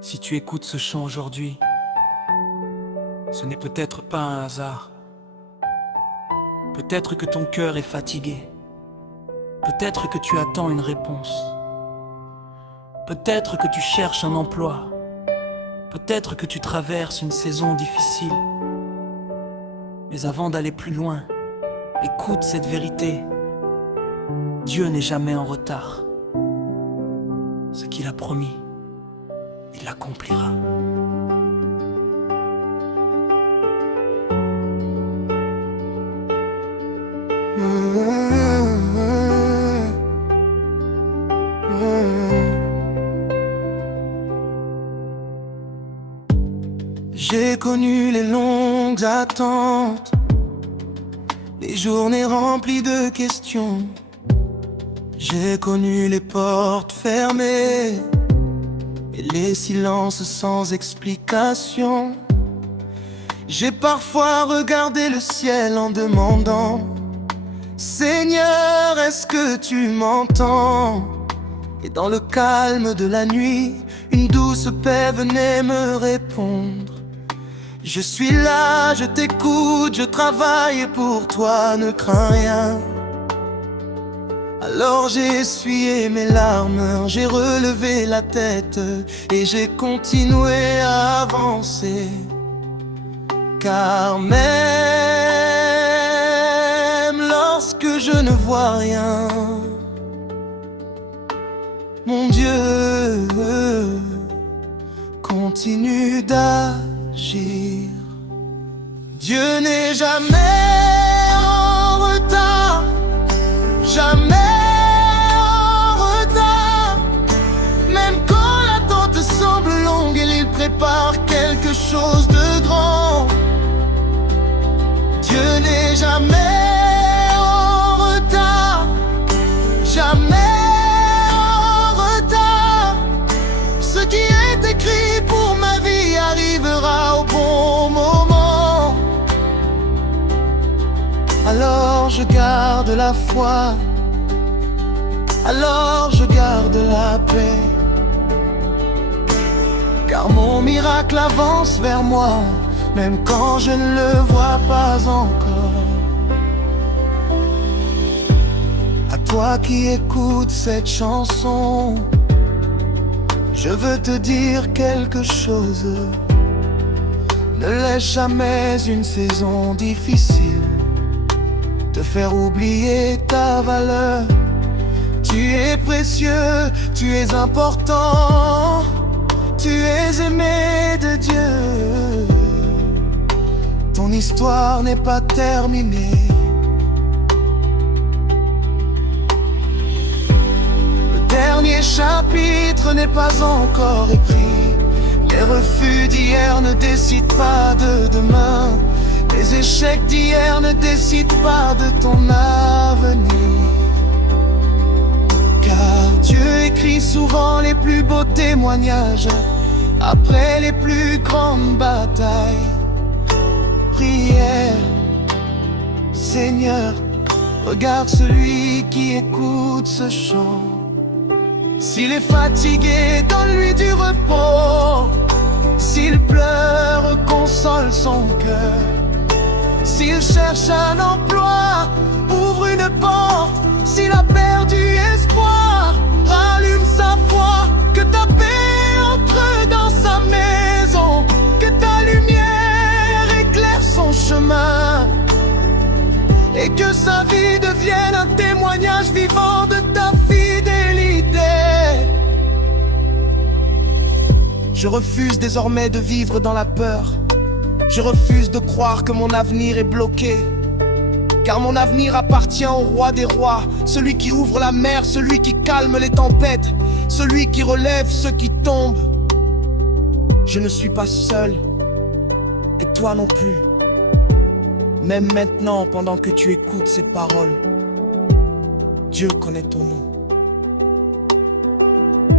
Si tu écoutes ce chant aujourd'hui, ce n'est peut-être pas un hasard. Peut-être que ton cœur est fatigué. Peut-être que tu attends une réponse. Peut-être que tu cherches un emploi. Peut-être que tu traverses une saison difficile. Mais avant d'aller plus loin, écoute cette vérité. Dieu n'est jamais en retard. Ce qu'il a promis, il l'accomplira. J'ai connu les longues attentes, les journées remplies de questions. J'ai connu les portes fermées et les silences sans explication. J'ai parfois regardé le ciel en demandant: Seigneur, est-ce que tu m'entends? Et dans le calme de la nuit, une douce paix venait me répondre: je suis là, je t'écoute, je travaille pour toi, ne crains rien. Alors j'ai essuyé mes larmes, j'ai relevé la tête et j'ai continué à avancer. Car même lorsque je ne vois rien, mon Dieu continue d'agir. Dieu n'est jamais en retard, jamais en retard. Même quand l'attente semble longue, il prépare quelque chose de grand. Dieu n'est jamais en retard, jamais en retard. Ce qui est écrit pour ma vie arrivera au bon moment. Alors je garde la foi, alors je garde la paix. Car mon miracle avance vers moi, même quand je ne le vois pas encore. À toi qui écoutes cette chanson, je veux te dire quelque chose. Ne laisse jamais une saison difficile te faire oublier ta valeur. Tu es précieux, tu es important, tu es aimé de Dieu. Ton histoire n'est pas terminée. Le dernier chapitre n'est pas encore écrit. Les refus d'hier ne décident pas de demain. Les échecs d'hier ne décident pas de ton avenir. Car Dieu écrit souvent les plus beaux témoignages après les plus grandes batailles. Prière, Seigneur, regarde celui qui écoute ce chant. S'il est fatigué, donne-lui du repos. S'il pleure, console son cœur. S'il cherche un emploi, ouvre une porte. S'il a perdu espoir, rallume sa foi. Que ta paix entre dans sa maison, que ta lumière éclaire son chemin, et que sa vie devienne un témoignage vivant de ta fidélité. Je refuse désormais de vivre dans la peur. Je refuse de croire que mon avenir est bloqué. Car mon avenir appartient au roi des rois, celui qui ouvre la mer, celui qui calme les tempêtes, celui qui relève ceux qui tombent. Je ne suis pas seul, et toi non plus. Même maintenant, pendant que tu écoutes ces paroles, Dieu connaît ton nom.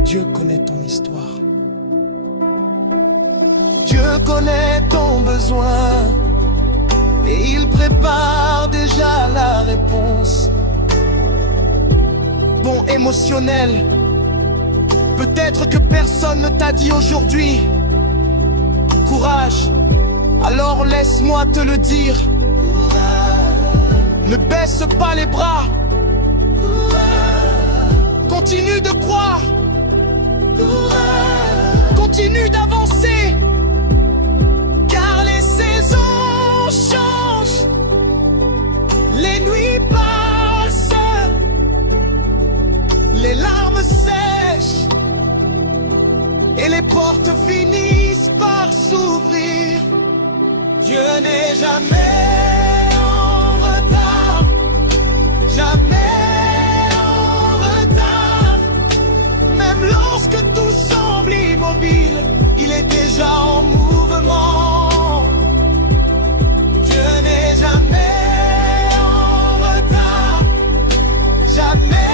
Dieu connaît ton histoire. Dieu connaît ton besoin, et il prépare déjà la réponse. Bon émotionnel, Peut-être que personne ne t'a dit aujourd'hui courage, alors laisse-moi te le dire. Ne baisse pas les bras, continue de croire, continue d'avancer, car les saisons changent, les nuits passent, les larmes sèchent et les portes finissent par s'ouvrir. Dieu n'est jamais en retard, jamais en retard. Même lorsque tout semble immobile, il est déjà en mouvement. Dieu n'est jamais en retard, jamais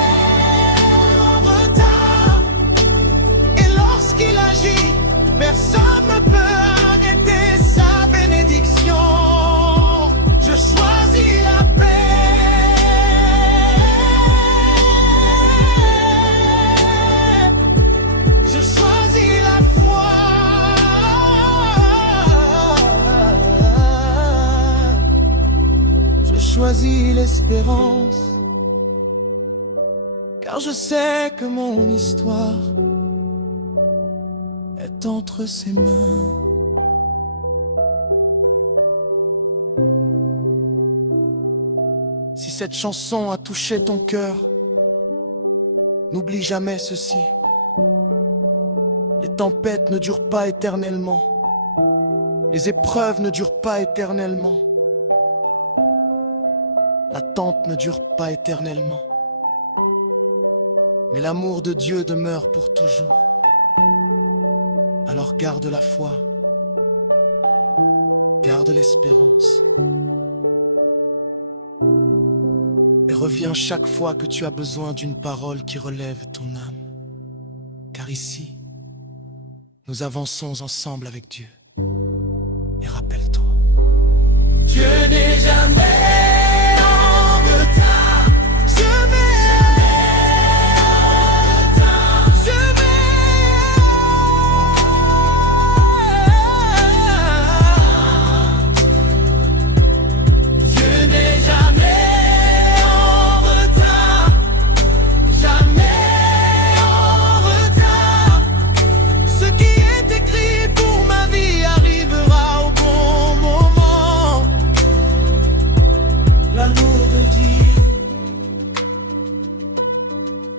en retard. Et lorsqu'il agit, personne ne peut arrêter sa bénédiction. Je choisis la paix, je choisis la foi, je choisis l'espérance, car je sais que mon histoire est entre ses mains. Si cette chanson a touché ton cœur, n'oublie jamais ceci: les tempêtes ne durent pas éternellement, les épreuves ne durent pas éternellement, l'attente ne dure pas éternellement, mais l'amour de Dieu demeure pour toujours. Alors garde la foi, garde l'espérance, et reviens chaque fois que tu as besoin d'une parole qui relève ton âme. Car ici, nous avançons ensemble avec Dieu. Et rappelle-toi, Dieu n'est jamais en retard, jamais.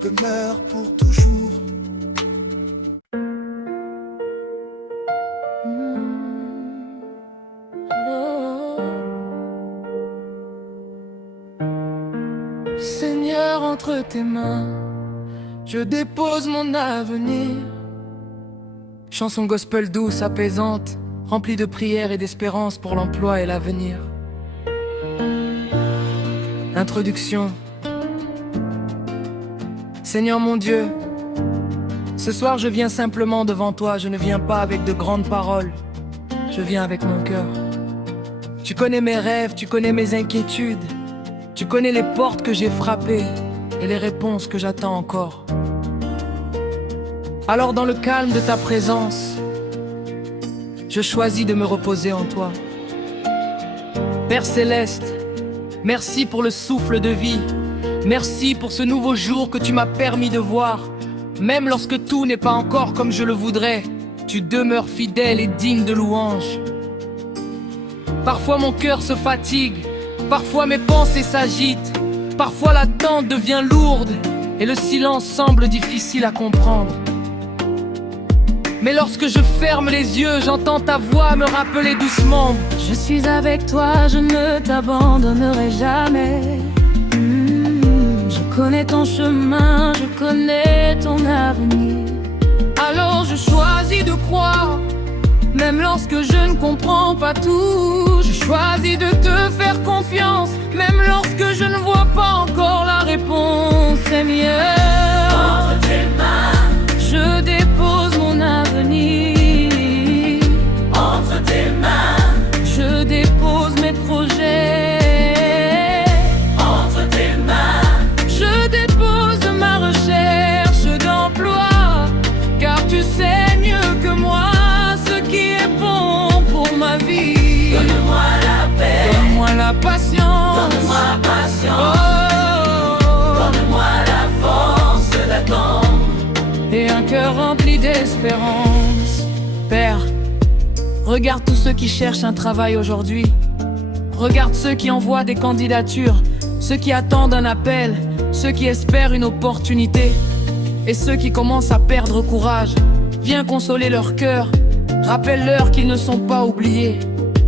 Demeure pour toujours. Seigneur, entre tes mains, je dépose mon avenir. Chanson gospel douce, apaisante, remplie de prières et d'espérance pour l'emploi et l'avenir. Introduction. Seigneur mon Dieu, ce soir je viens simplement devant toi. Je ne viens pas avec de grandes paroles, je viens avec mon cœur. Tu connais mes rêves, tu connais mes inquiétudes, tu connais les portes que j'ai frappées et les réponses que j'attends encore. Alors dans le calme de ta présence, je choisis de me reposer en toi. Père céleste, merci pour le souffle de vie. Merci pour ce nouveau jour que tu m'as permis de voir. Même lorsque tout n'est pas encore comme je le voudrais, tu demeures fidèle et digne de louange. Parfois mon cœur se fatigue, parfois mes pensées s'agitent, parfois l'attente devient lourde et le silence semble difficile à comprendre. Mais lorsque je ferme les yeux, j'entends ta voix me rappeler doucement: je suis avec toi, je ne t'abandonnerai jamais. Je connais ton chemin, je connais ton avenir. Alors je choisis de croire, même lorsque je ne comprends pas tout. Je choisis de te faire confiance, même lorsque je ne vois pas encore la réponse. Seigneur, entre tes mains, je dépose mon avenir. Entre tes mains, je dépose mes projets. Entre tes mains, je dépose ma recherche d'emploi. sais mieux que moi ce qui est bon pour ma vie. Donne-moi la paix, donne-moi la patience, donne-moi la patience, oh, donne-moi la force d'attendre et un cœur rempli d'espérance. Père, regarde tous ceux qui cherchent un travail aujourd'hui. Regarde ceux qui envoient des candidatures, ceux qui attendent un appel, ceux qui espèrent une opportunité et ceux qui commencent à perdre courage. Viens consoler leur cœur, rappelle-leur qu'ils ne sont pas oubliés.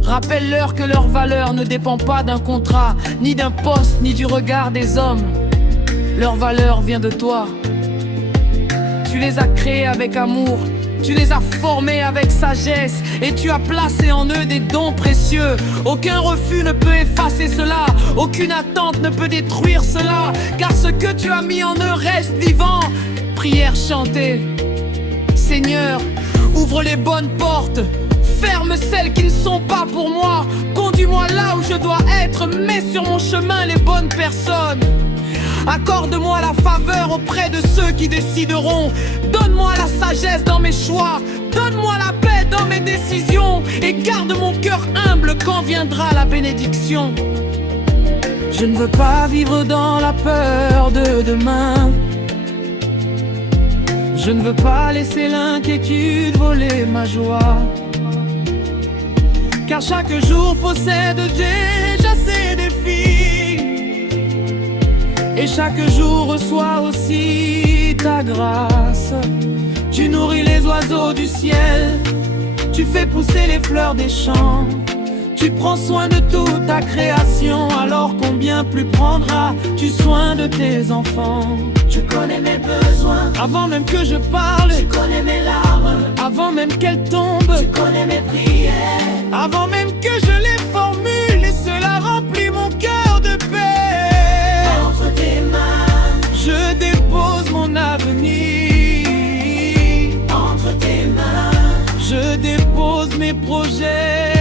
Rappelle-leur que leur valeur ne dépend pas d'un contrat, ni d'un poste, ni du regard des hommes. Leur valeur vient de toi. Tu les as créés avec amour, tu les as formés avec sagesse et tu as placé en eux des dons précieux. Aucun refus ne peut effacer cela, aucune attente ne peut détruire cela, car ce que tu as mis en eux reste vivant. Prière chantée. Seigneur, ouvre les bonnes portes, ferme celles qui ne sont pas pour moi. Conduis-moi là où je dois être, mets sur mon chemin les bonnes personnes. Accorde-moi la faveur auprès de ceux qui décideront. Donne-moi la sagesse dans mes choix, donne-moi la paix dans mes décisions, et garde mon cœur humble quand viendra la bénédiction. Je ne veux pas vivre dans la peur de demain. Je ne veux pas laisser l'inquiétude voler ma joie, car chaque jour possède déjà ses défis, et chaque jour reçoit aussi ta grâce. Tu nourris les oiseaux du ciel, tu fais pousser les fleurs des champs. Tu prends soin de toute ta création, alors combien plus prendras-tu soin de tes enfants? Tu connais mes besoins, avant même que je parle, tu connais mes larmes, avant même qu'elles tombent, tu connais mes prières, avant même que je les formule, et cela remplit mon cœur de paix. entre tes mains, Je dépose mon avenir, entre tes mains, je dépose mes projets,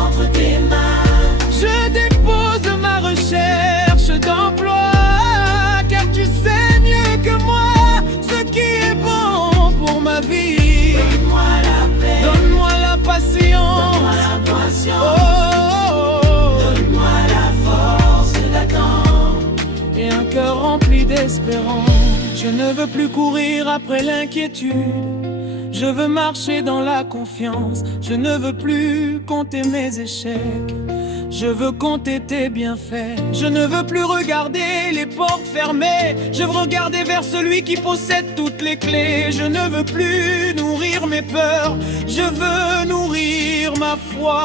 entre tes mains, je dépose ma recherche d'emploi, car tu sais mieux que moi ce qui est bon pour ma vie. donne-moi la paix, Donne-moi la patience, donne-moi la patience, oh, donne-moi la force d'attendre et un cœur rempli d'espérance. Je ne veux plus courir après l'inquiétude, je veux marcher dans la confiance. Je ne veux plus compter mes échecs, je veux compter tes bienfaits. Je ne veux plus regarder les portes fermées, je veux regarder vers celui qui possède toutes les clés. Je ne veux plus nourrir mes peurs, je veux nourrir ma foi,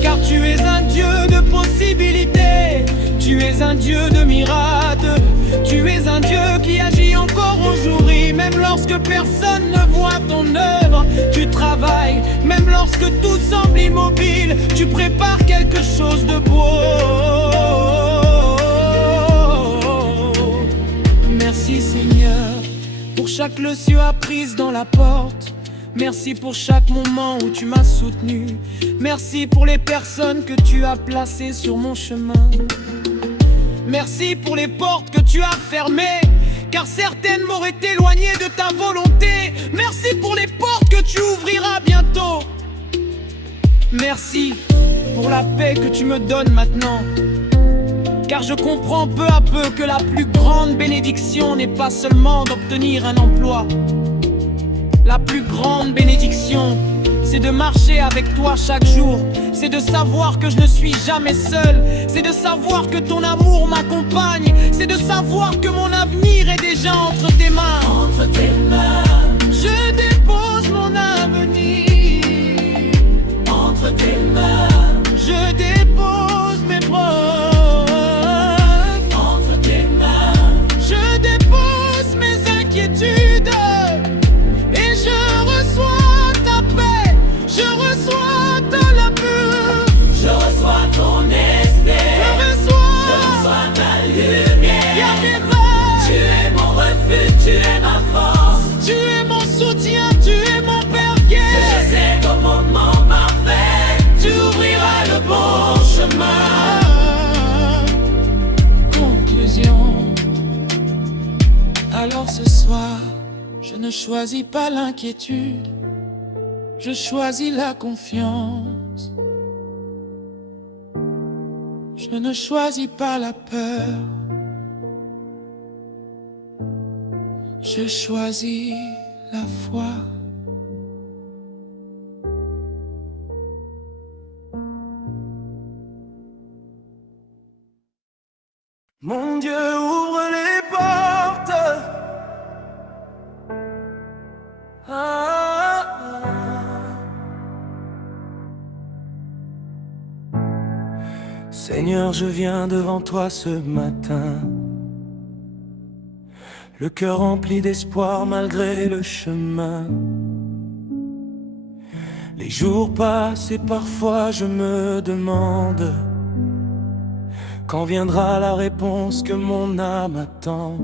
car tu es un Dieu de possibilités, tu es un Dieu de miracles, tu es un Dieu qui agit encore aujourd'hui, même lorsque personne ne voit ton œuvre. Tu travailles, même lorsque tout semble immobile, tu prépares quelque chose de beau. Merci Seigneur pour chaque leçon apprise dans la porte. Merci pour chaque moment où tu m'as soutenu. Merci pour les personnes que tu as placées sur mon chemin. Merci pour les portes que tu as fermées, car certaines m'auraient éloigné de ta volonté. Merci pour les portes que tu ouvriras bientôt. Merci pour la paix que tu me donnes maintenant, car je comprends peu à peu que la plus grande bénédiction n'est pas seulement d'obtenir un emploi. La plus grande bénédiction, c'est de marcher avec toi chaque jour. C'est de savoir que je ne suis jamais seul. C'est de savoir que ton amour m'accompagne. C'est de savoir que mon avenir est déjà entre tes mains. entre tes mains, Je dépose mon avenir entre tes mains, Je dépose mes preuves entre tes mains, Je dépose mes inquiétudes, et je reçois ta paix, je reçois ton amour, je reçois ton je esprit, je reçois reçois ta lumière. Yahweh. Tu es mon refuge, tu es ma force, choisis pas l'inquiétude, je choisis la confiance. Je ne choisis pas la peur, je choisis la foi. Mon Dieu, ouvre les portes. Ah, ah. Seigneur, je viens devant toi ce matin, le cœur rempli d'espoir malgré le chemin. Les jours passent et parfois je me demande quand viendra la réponse que mon âme attend.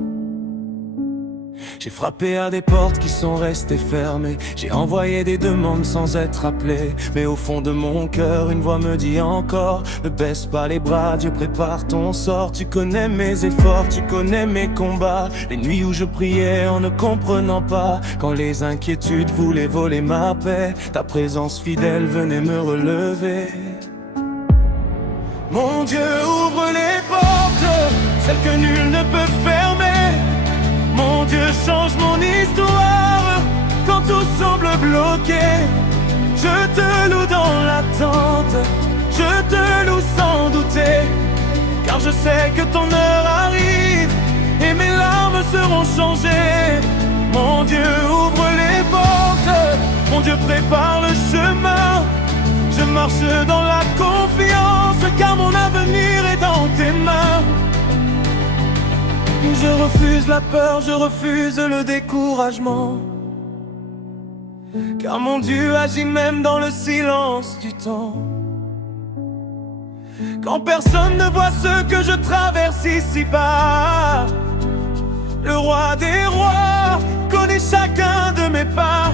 J'ai frappé à des portes qui sont restées fermées, j'ai envoyé des demandes sans être appelé. Mais au fond de mon cœur, une voix me dit encore: ne baisse pas les bras, Dieu prépare ton sort. Tu connais mes efforts, tu connais mes combats, les nuits où je priais en ne comprenant pas, quand les inquiétudes voulaient voler ma paix. Ta présence fidèle venait me relever. Mon Dieu, ouvre les portes, celles que nul ne peut fermer. Mon Dieu, change mon histoire quand tout semble bloqué. Je te loue dans l'attente, je te loue sans douter, car je sais que ton heure arrive et mes larmes seront changées. Mon Dieu, ouvre les portes, mon Dieu, prépare le chemin. Je marche dans la confiance, car mon avenir est dans tes mains. Je refuse la peur, je refuse le découragement, car mon Dieu agit même dans le silence du temps. Quand personne ne voit ce que je traverse ici-bas, le roi des rois connaît chacun de mes pas.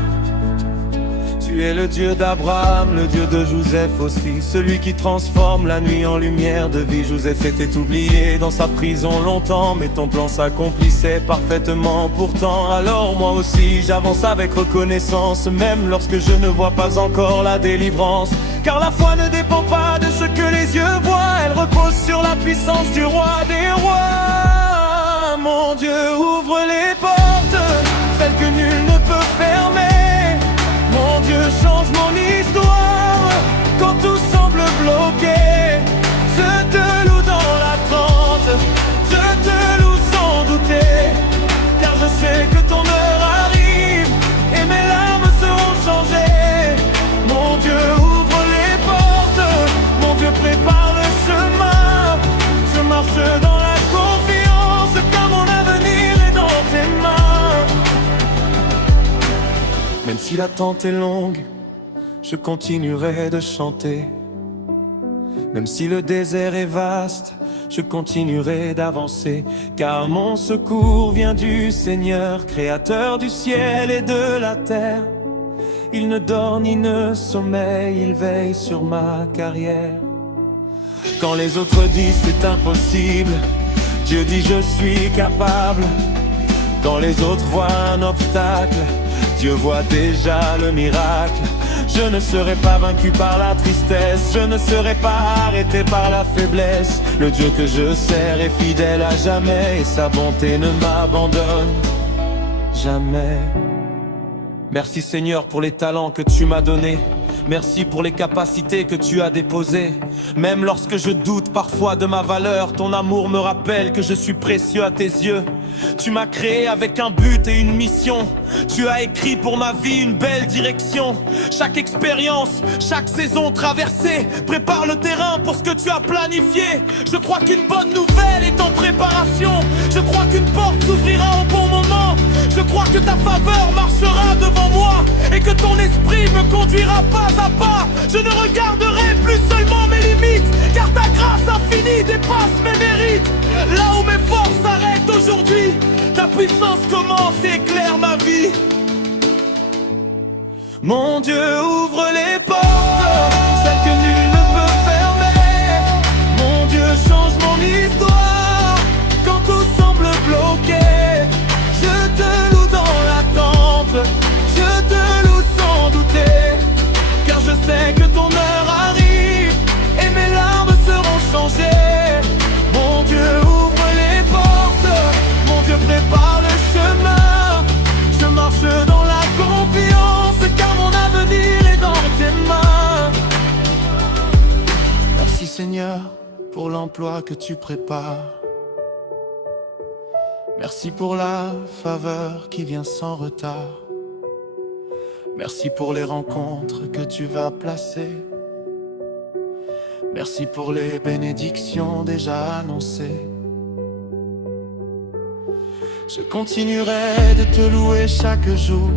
Tu es le Dieu d'Abraham, le Dieu de Joseph aussi, celui qui transforme la nuit en lumière de vie. Joseph était oublié dans sa prison longtemps, mais ton plan s'accomplissait parfaitement pourtant. Alors moi aussi j'avance avec reconnaissance, même lorsque je ne vois pas encore la délivrance. Car la foi ne dépend pas de ce que les yeux voient, elle repose sur la puissance du roi des rois. Mon Dieu, ouvre les portes, celles que nul ne peut fermer. Mon Dieu, change mon histoire quand tout semble bloqué. Je te loue dans l'attente, je te loue sans douter, car je sais que ton heure arrive et mes larmes seront changées. Mon Dieu, ouvre les portes, mon Dieu, prépare le chemin. Je marche dans la confiance, car mon avenir est dans tes mains. Même si l'attente est longue, je continuerai de chanter. Même si le désert est vaste, je continuerai d'avancer, car mon secours vient du Seigneur, créateur du ciel et de la terre. Il ne dort ni ne sommeille, il veille sur ma carrière. Quand les autres disent c'est impossible, Dieu dit je suis capable. Quand les autres voient un obstacle, Dieu voit déjà le miracle. Je ne serai pas vaincu par la tristesse, je ne serai pas arrêté par la faiblesse. Le Dieu que je sers est fidèle à jamais, et sa bonté ne m'abandonne jamais. Merci Seigneur pour les talents que tu m'as donnés. Merci pour les capacités que tu as déposées. Même lorsque je doute parfois de ma valeur, ton amour me rappelle que je suis précieux à tes yeux. Tu m'as créé avec un but et une mission. Tu as écrit pour ma vie une belle direction. Chaque expérience, chaque saison traversée prépare le terrain pour ce que tu as planifié. Je crois qu'une bonne nouvelle est en préparation. Je crois qu'une porte s'ouvrira au bon moment. Je crois que ta faveur marchera devant moi et que ton esprit me conduira pas à pas. Je ne regarderai plus seulement mes limites, car ta grâce infinie dépasse mes mérites. Là où mes forces s'arrêtent aujourd'hui, ta puissance commence et éclaire ma vie. Mon Dieu, ouvre les portes, celles que nul ne peut fermer. Mon Dieu, change mon histoire quand tout semble bloqué. Je te loue dans l'attente, Seigneur, pour l'emploi que tu prépares. Merci pour la faveur qui vient sans retard. Merci pour les rencontres que tu vas placer. Merci pour les bénédictions déjà annoncées. Je continuerai de te louer chaque jour.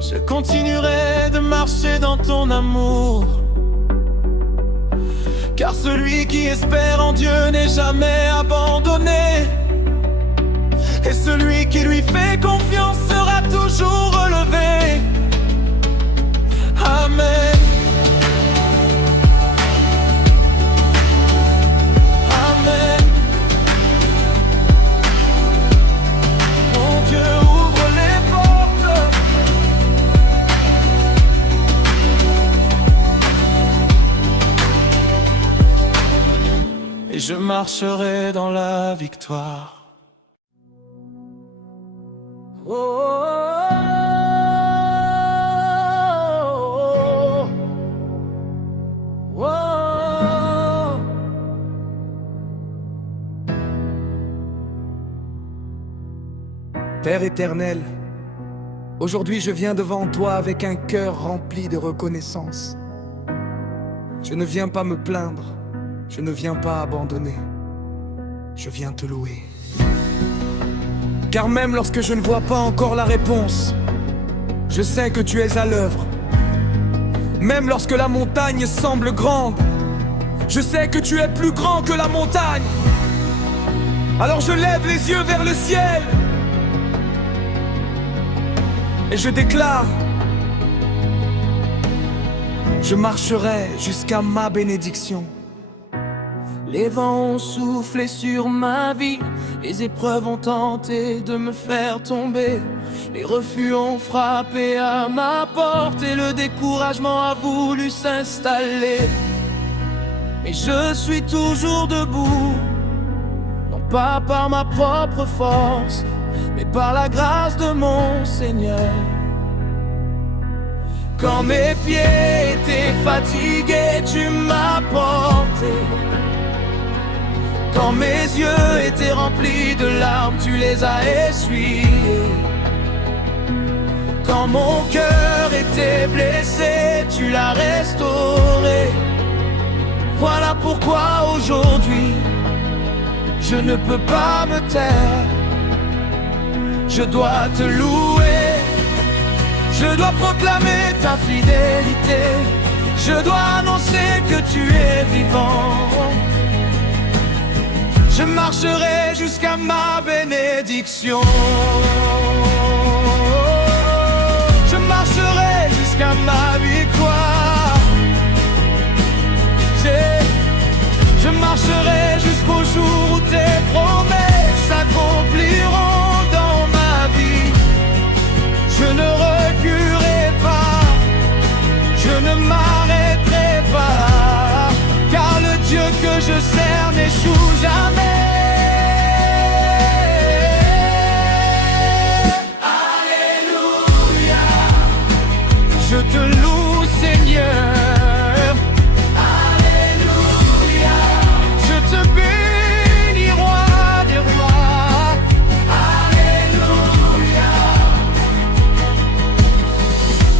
Je continuerai de marcher dans ton amour. Car celui qui espère en Dieu n'est jamais abandonné. Et celui qui lui fait confiance sera toujours relevé. Amen. Amen. Mon Dieu, ouvre les portes. Et je marcherai dans la victoire. Oh, oh, oh, oh. Père éternel, aujourd'hui je viens devant toi avec un cœur rempli de reconnaissance. Je ne viens pas me plaindre, je ne viens pas abandonner, je viens te louer. Car même lorsque je ne vois pas encore la réponse, je sais que tu es à l'œuvre. Même lorsque la montagne semble grande, je sais que tu es plus grand que la montagne. Alors je lève les yeux vers le ciel et je déclare: je marcherai jusqu'à ma bénédiction. Les vents ont soufflé sur ma vie, les épreuves ont tenté de me faire tomber. Les refus ont frappé à ma porte et le découragement a voulu s'installer. Mais je suis toujours debout, non pas par ma propre force, mais par la grâce de mon Seigneur. Quand mes pieds étaient fatigués, tu m'as porté. Quand mes yeux étaient remplis de larmes, tu les as essuyés. Quand mon cœur était blessé, tu l'as restauré. Voilà pourquoi aujourd'hui, je ne peux pas me taire. Je dois te louer, je dois proclamer ta fidélité. Je dois annoncer que tu es vivant. Je marcherai jusqu'à ma bénédiction. Je marcherai jusqu'à ma victoire. Je marcherai jusqu'au jour où tes promesses s'accompliront dans ma vie. Je ne reculerai pas, je ne m'arrêterai pas, car le Dieu que je sers n'échoue jamais. Alléluia. Je te loue, Seigneur. Alléluia. Je te bénis, roi des rois. Alléluia.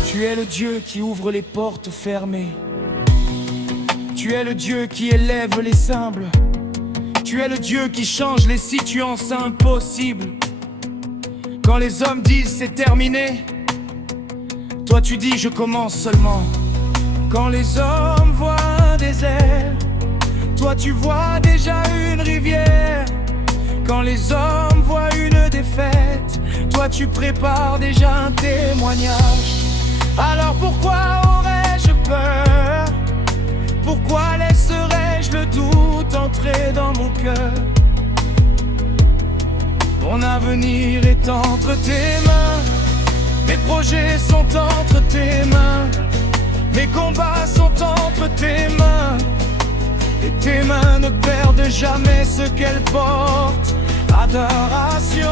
Tu es le Dieu qui ouvre les portes fermées. Tu es le Dieu qui élève les humbles. Tu es le Dieu qui change les situations impossibles. Quand les hommes disent c'est terminé, toi tu dis je commence seulement. Quand les hommes voient un désert, toi tu vois déjà une rivière. Quand les hommes voient une défaite, toi tu prépares déjà un témoignage. Alors pourquoi aurais-je peur? Pourquoi laisserais-je le doute entrer dans mon cœur? Mon avenir est entre tes mains, mes projets sont entre tes mains, mes combats sont entre tes mains, et tes mains ne perdent jamais ce qu'elles portent. Adoration.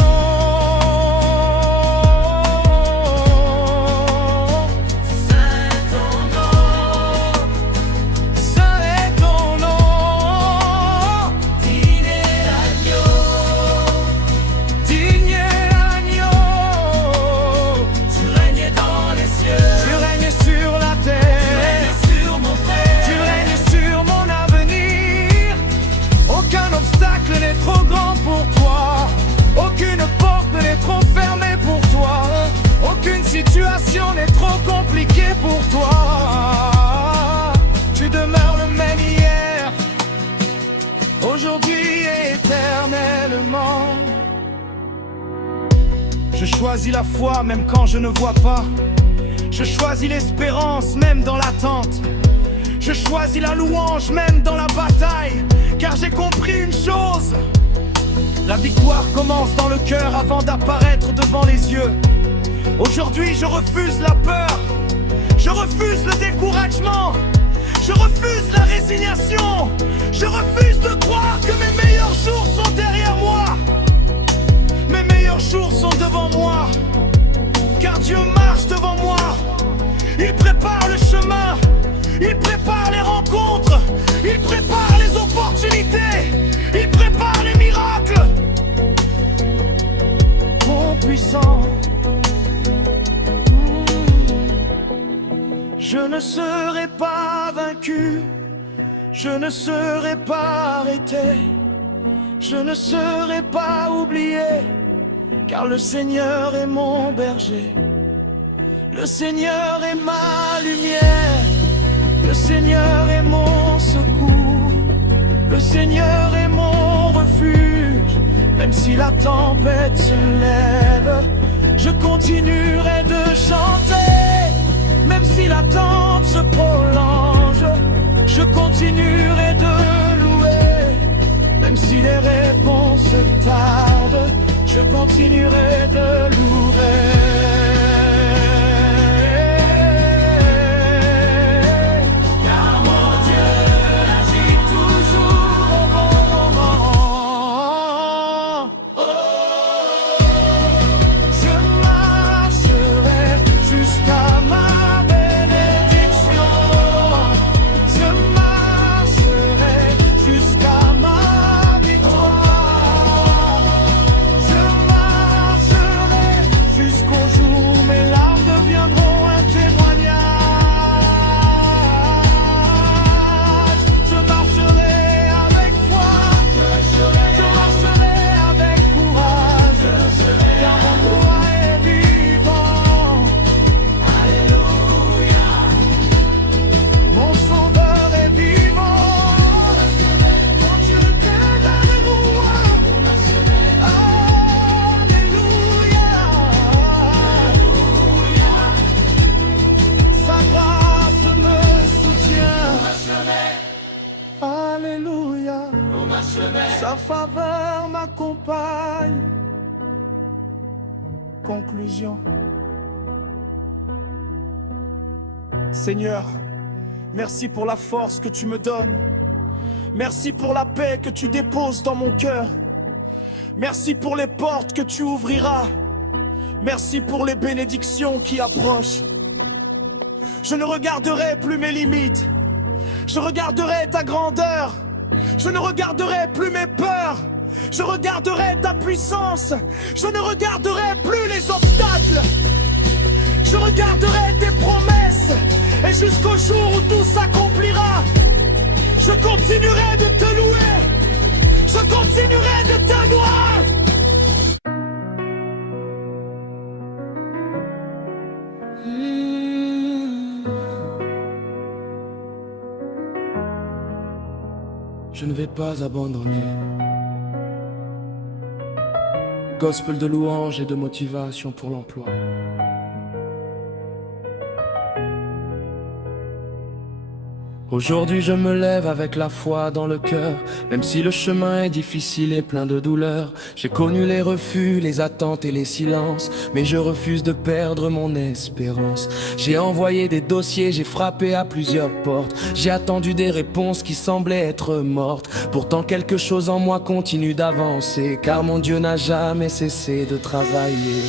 pour toi. Tu demeures le même hier, aujourd'hui et éternellement. Je choisis la foi même quand je ne vois pas. Je choisis l'espérance même dans l'attente. Je choisis la louange même dans la bataille. Car j'ai compris une chose: la victoire commence dans le cœur avant d'apparaître devant les yeux. Aujourd'hui je refuse la peur, je refuse le découragement, je refuse la résignation, je refuse de croire que mes meilleurs jours sont derrière moi. Mes meilleurs jours sont devant moi, car Dieu marche devant moi. Il prépare le chemin, il prépare les rencontres, il prépare les opportunités, il prépare les miracles. Mon puissant, je ne serai pas vaincu, je ne serai pas arrêté, je ne serai pas oublié, car le Seigneur est mon berger. Le Seigneur est ma lumière, le Seigneur est mon secours, le Seigneur est mon refuge. Même si la tempête se lève, je continuerai de chanter. Même si l'attente se prolonge, je continuerai de louer. Même si les réponses tardent, je continuerai de louer. Alléluia, sa faveur m'accompagne. Conclusion. Seigneur, merci pour la force que tu me donnes. Merci pour la paix que tu déposes dans mon cœur. Merci pour les portes que tu ouvriras. Merci pour les bénédictions qui approchent. Je ne regarderai plus mes limites. Je regarderai ta grandeur. Je ne regarderai plus mes peurs. Je regarderai ta puissance. Je ne regarderai plus les obstacles. Je regarderai tes promesses. Et jusqu'au jour où tout s'accomplira, je continuerai de te louer. Je continuerai de te louer. Je ne vais pas abandonner. Gospel de louange et de motivation pour l'emploi. Aujourd'hui je me lève avec la foi dans le cœur. Même si le chemin est difficile et plein de douleurs. J'ai connu les refus, les attentes et les silences. Mais je refuse de perdre mon espérance. J'ai envoyé des dossiers, j'ai frappé à plusieurs portes. J'ai attendu des réponses qui semblaient être mortes. Pourtant quelque chose en moi continue d'avancer. Car mon Dieu n'a jamais cessé de travailler.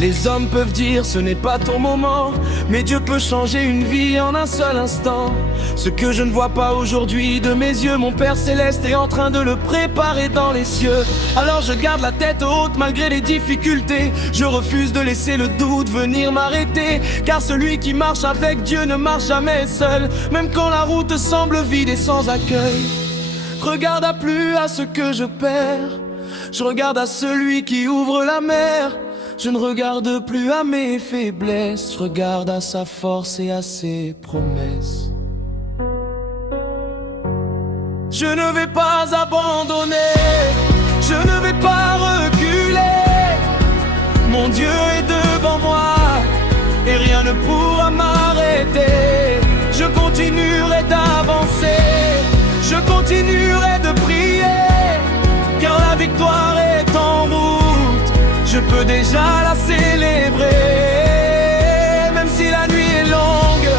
Les hommes peuvent dire ce n'est pas ton moment, mais Dieu peut changer une vie en un seul instant. Ce que je ne vois pas aujourd'hui de mes yeux, mon Père Céleste est en train de le préparer dans les cieux. Alors je garde la tête haute malgré les difficultés. Je refuse de laisser le doute venir m'arrêter. Car celui qui marche avec Dieu ne marche jamais seul, même quand la route semble vide et sans accueil. Regarde à plus à ce que je perds. Je regarde à celui qui ouvre la mer. Je ne regarde plus à mes faiblesses, je regarde à sa force et à ses promesses. Je ne vais pas abandonner, je ne vais pas reculer. Mon Dieu est devant moi et rien ne pourra m'arrêter. Je continuerai d'avancer, je continuerai de prier, car la victoire est en route. Je peux déjà la célébrer. Même si la nuit est longue,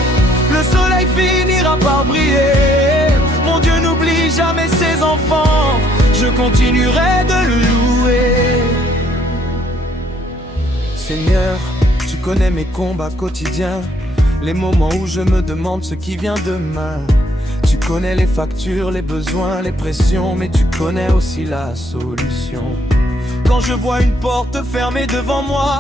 le soleil finira par briller. Mon Dieu n'oublie jamais ses enfants, je continuerai de le louer. Seigneur, tu connais mes combats quotidiens, les moments où je me demande ce qui vient demain. Tu connais les factures, les besoins, les pressions, mais tu connais aussi la solution. Quand je vois une porte fermée devant moi,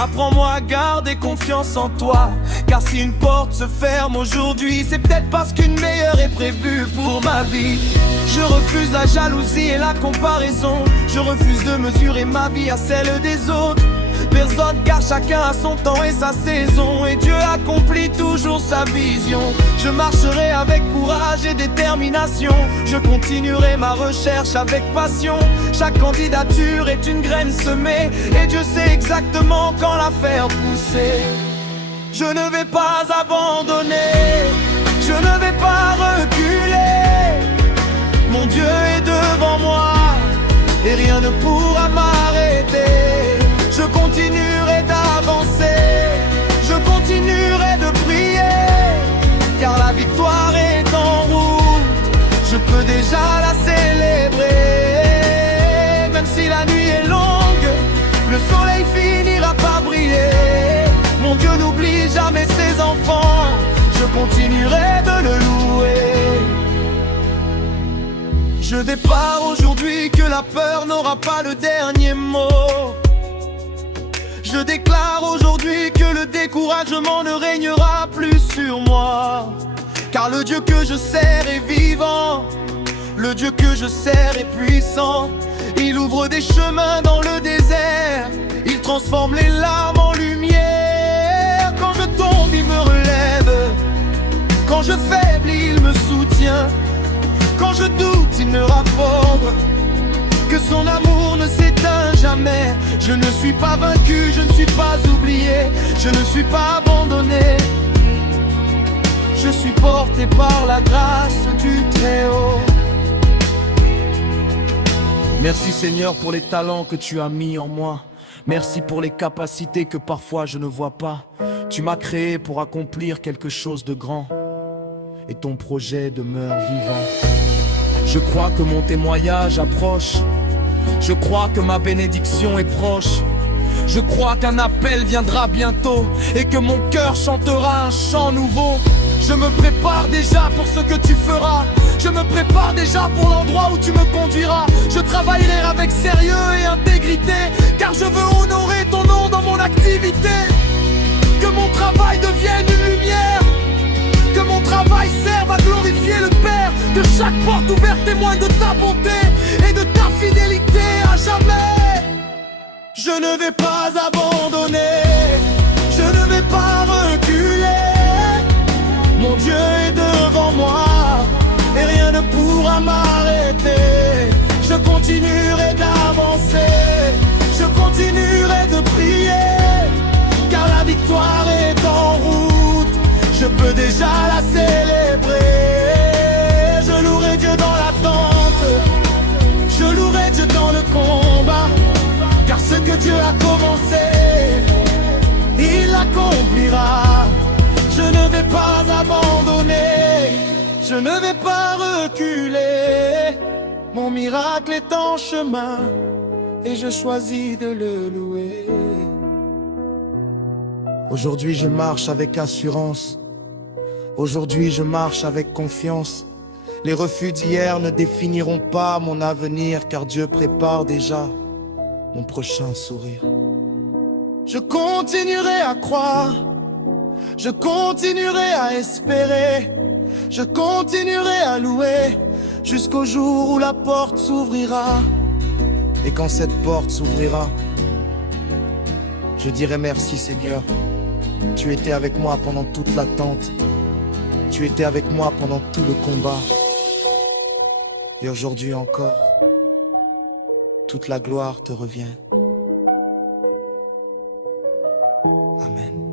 apprends-moi à garder confiance en toi. Car si une porte se ferme aujourd'hui, c'est peut-être parce qu'une meilleure est prévue pour ma vie. Je refuse la jalousie et la comparaison, je refuse de mesurer ma vie à celle des autres. Personne car chacun a son temps et sa saison, et Dieu accomplit toujours sa vision. Je marcherai avec courage et détermination, je continuerai ma recherche avec passion. Chaque candidature est une graine semée, et Dieu sait exactement quand la faire pousser. Je ne vais pas abandonner, je ne vais pas reculer. Mon Dieu est devant moi et rien ne pourra m'arrêter. Je continuerai d'avancer, je continuerai de prier, car la victoire est en route. Je peux déjà la célébrer. Même si la nuit est longue, le soleil finira par briller. Mon Dieu n'oublie jamais ses enfants, je continuerai de le louer. Je déclare aujourd'hui que la peur n'aura pas le dernier mot. Je déclare aujourd'hui que le découragement ne régnera plus sur moi. Car le Dieu que je sers est vivant, le Dieu que je sers est puissant. Il ouvre des chemins dans le désert, il transforme les larmes en lumière. Quand je tombe, il me relève, quand je faiblis, il me soutient. Quand je doute, il me rapporte que son amour ne s'éteint jamais. Je ne suis pas vaincu, je ne suis pas oublié, je ne suis pas abandonné. Je suis porté par la grâce du Très-Haut. Merci Seigneur pour les talents que tu as mis en moi. Merci pour les capacités que parfois je ne vois pas. Tu m'as créé pour accomplir quelque chose de grand, et ton projet demeure vivant. Je crois que mon témoignage approche, je crois que ma bénédiction est proche. Je crois qu'un appel viendra bientôt et que mon cœur chantera un chant nouveau. Je me prépare déjà pour ce que tu feras, je me prépare déjà pour l'endroit où tu me conduiras. Je travaillerai avec sérieux et intégrité, car je veux honorer ton nom dans mon activité. Que mon travail devienne une lumière, que mon travail serve à glorifier le Père. Que chaque porte ouverte témoigne de ta bonté et de ta fidélité à jamais. Je ne vais pas abandonner, je ne vais pas reculer. Mon Dieu est devant moi et rien ne pourra m'arrêter. Je continuerai d'avancer, je continuerai de prier, car la victoire est en route. Je peux déjà la célébrer. Je louerai Dieu dans l'attente, je louerai Dieu dans le combat, car ce que Dieu a commencé, il l'accomplira. Je ne vais pas abandonner, je ne vais pas reculer. Mon miracle est en chemin et je choisis de le louer. Aujourd'hui je marche avec assurance, aujourd'hui je marche avec confiance. Les refus d'hier ne définiront pas mon avenir, car Dieu prépare déjà mon prochain sourire. Je continuerai à croire, je continuerai à espérer, je continuerai à louer jusqu'au jour où la porte s'ouvrira. Et quand cette porte s'ouvrira, Je dirai merci Seigneur. Tu étais avec moi pendant toute l'attente. Tu étais avec moi pendant tout le combat. Et aujourd'hui encore, toute la gloire te revient. Amen.